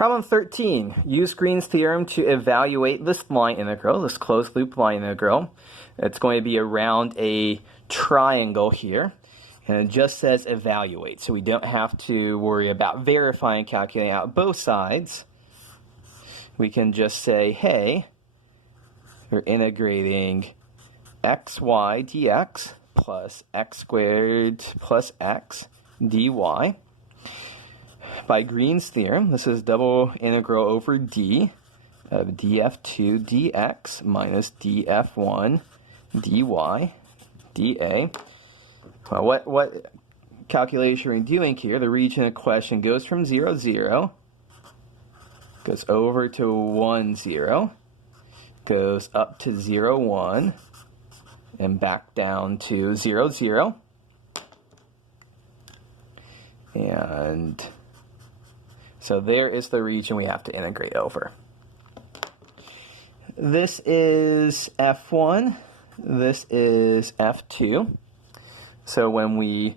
Problem 13. Use Green's theorem to evaluate this line integral, this closed loop line integral. It's going to be around a triangle here. And it just says evaluate, so we don't have to worry about verifying, calculating out both sides. We can just say, hey, we're integrating xy dx plus x squared plus x dy. By Green's theorem, this is double integral over d of df2 dx minus df1 dy dA. Well, what calculation are we doing here? The region in question goes from 0, 0, goes over to 1, 0, goes up to 0, 1, and back down to 0, 0. And so there is the region we have to integrate over. This is f1, this is f2. So when we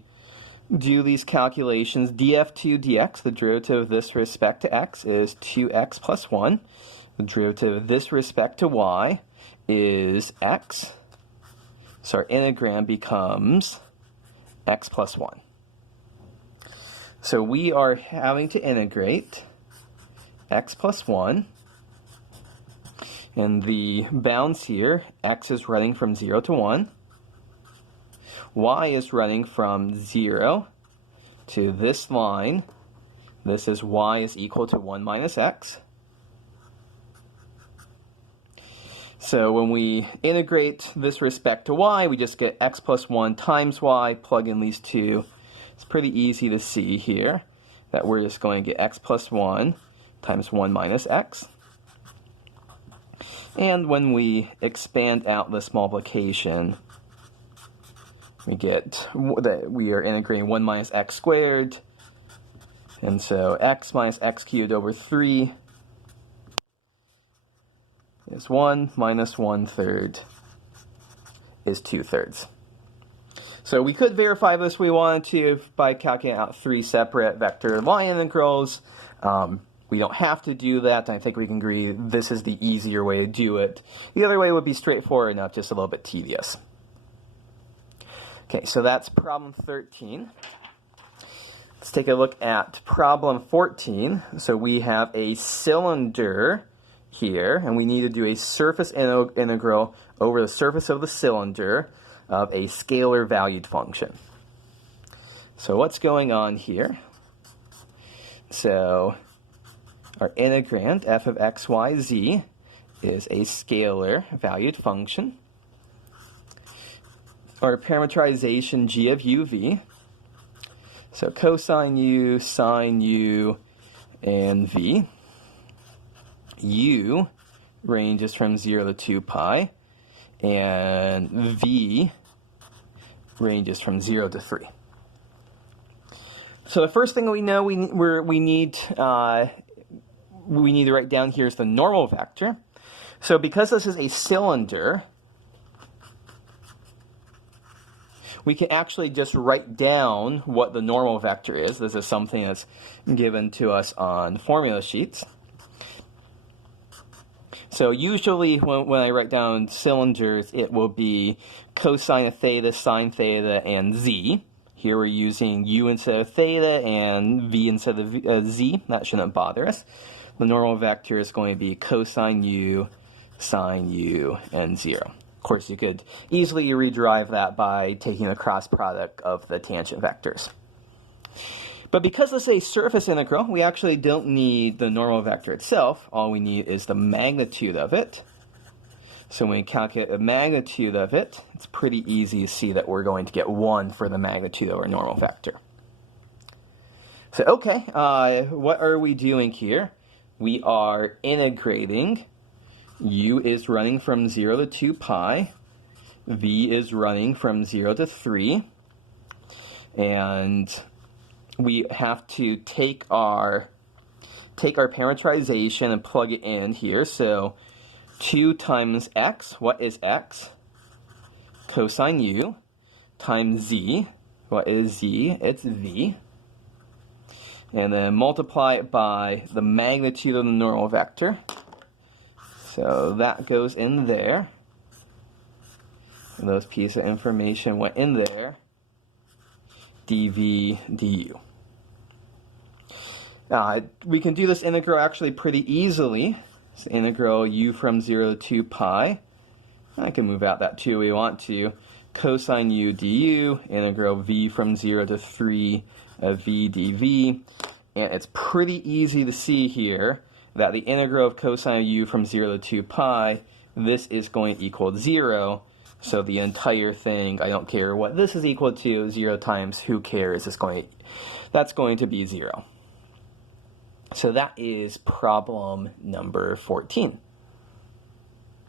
do these calculations, df2 dx, the derivative of this respect to x, is 2x plus 1. The derivative of this respect to y is x. So our integrand becomes x plus 1. So we are having to integrate x plus 1. And the bounds here, x is running from 0 to 1. Y is running from 0 to this line. This is y is equal to 1 minus x. So when we integrate this respect to y, we just get x plus 1 times y, plug in these two. It's pretty easy to see here that we're just going to get x plus 1 times 1 minus x. And when we expand out this multiplication, we get that we are integrating 1 minus x squared. And so x minus x cubed over 3 is 1 minus 1/3 is 2/3. So we could verify this if we wanted to by calculating out 3 separate vector line integrals. We don't have to do that. I think we can agree this is the easier way to do it. The other way would be straightforward enough, just a little bit tedious. Okay, so that's problem 13. Let's take a look at problem 14. So we have a cylinder here, and we need to do a surface integral over the surface of the cylinder of a scalar valued function. So what's going on here? So our integrand, f of x, y, z, is a scalar valued function. Our parameterization g of u, v. So cosine u, sine u, and v. U ranges from 0 to 2 pi, and v ranges from 0 to 3. So the first thing we know we need to write down here is the normal vector. So because this is a cylinder, we can actually just write down what the normal vector is. This is something that's given to us on formula sheets. So usually when I write down cylinders, it will be cosine of theta, sine theta, and z. Here we're using u instead of theta and v instead of z. That shouldn't bother us. The normal vector is going to be cosine u, sine u, and 0. Of course, you could easily rederive that by taking the cross product of the tangent vectors. But because this is a surface integral, we actually don't need the normal vector itself. All we need is the magnitude of it. So when we calculate the magnitude of it, it's pretty easy to see that we're going to get 1 for the magnitude of our normal vector. So, okay, what are we doing here? We are integrating. U is running from 0 to 2 pi. V is running from 0 to 3. And we have to take our parameterization and plug it in here. So 2 times x, what is x? Cosine u, times z, what is z? It's v. and then multiply it by the magnitude of the normal vector. So that goes in there. And those pieces of information went in there. dv du. We can do this integral actually pretty easily. So integral u from 0 to 2 pi. I can move out that 2 we want to. Cosine u du, integral v from 0 to 3 of v dv. And it's pretty easy to see here that the integral of cosine of u from 0 to 2 pi, this is going to equal 0. So the entire thing, I don't care what this is equal to, 0 times who cares, that's going to be 0. So that is problem number 14.